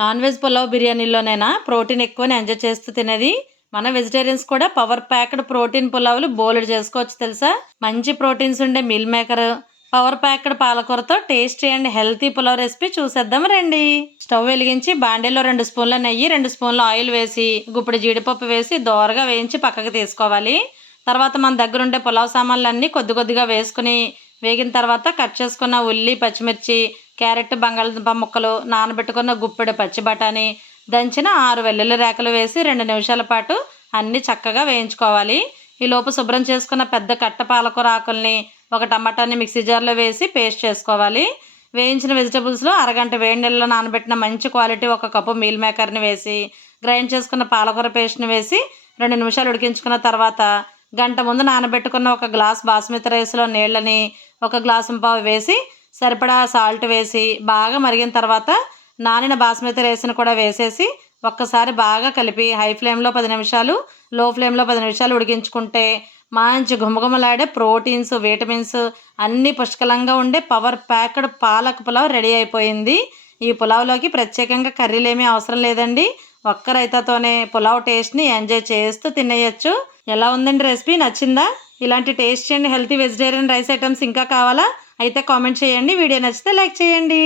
Non veg pulao బిర్యానీలోనైనా protein ఎక్కువని enjoy చేస్తూ తినేది. మన వెజిటేరియన్స్ కూడా పవర్ ప్యాక్డ్ ప్రోటీన్ పులావులు బోలెడు చేసుకోవచ్చు తెలుసా? మంచి ప్రోటీన్స్ ఉండే meal maker power packed పాలకూరతో tasty and healthy pulao recipe చూసేద్దాం రండి. స్టవ్ వెలిగించి బాండీలో రెండు స్పూన్ల నెయ్యి రెండు స్పూన్ల ఆయిల్ వేసి గుప్పుడు జీడిపప్పు వేసి దోరగా వేయించి పక్కకి తీసుకోవాలి. తర్వాత మన దగ్గర ఉండే పులావ్ సామాన్లు అన్నీ కొద్ది కొద్దిగా వేసుకుని వేగిన తర్వాత కట్ చేసుకున్న ఉల్లి పచ్చిమిర్చి క్యారెట్ బంగాళదుంప ముక్కలు నానబెట్టుకున్న గుప్పెడు పచ్చి బఠానీ దంచిన ఆరు వెల్లుల్లి రేకలు వేసి రెండు నిమిషాల పాటు అన్నీ చక్కగా వేయించుకోవాలి. ఈ లోపు శుభ్రం చేసుకున్న పెద్ద కట్ట పాలకూర ఆకుల్ని ఒక టమాటాని మిక్సీ జార్లో వేసి పేస్ట్ చేసుకోవాలి. వేయించిన వెజిటబుల్స్లో అరగంట వేడి నీళ్ళలో నానబెట్టిన మంచి క్వాలిటీ ఒక కప్పు మీల్ మేకర్ని వేసి గ్రైండ్ చేసుకున్న పాలకూర పేస్ట్ని వేసి రెండు నిమిషాలు ఉడికించుకున్న తర్వాత గంట ముందు నానబెట్టుకున్న ఒక గ్లాస్ బాస్మతి రైస్లో నీళ్ళని ఒక గ్లాసు పావు వేసి సరిపడా సాల్ట్ వేసి బాగా మరిగిన తర్వాత నానిన బాస్మతి రైస్ని కూడా వేసేసి ఒక్కసారి బాగా కలిపి హై ఫ్లేమ్లో పది నిమిషాలు లో ఫ్లేమ్లో పది నిమిషాలు ఉడికించుకుంటే మంచి గుమగుమలాడే ప్రోటీన్స్ విటమిన్స్ అన్నీ పుష్కలంగా ఉండే power packed palak pulao ready అయిపోయింది. ఈ పులావ్లోకి ప్రత్యేకంగా కర్రీలు ఏమీ అవసరం లేదండి. ఒక్క రైతాతోనే పులావ్ టేస్ట్ని ఎంజాయ్ చేస్తూ తినేయచ్చు. ఎలా ఉందండి రెసిపీ? నచ్చిందా? ఇలాంటి tasty and healthy vegetarian rice items ఇంకా కావాలా? అయితే కామెంట్ చేయండి. వీడియో నచ్చితే లైక్ చేయండి.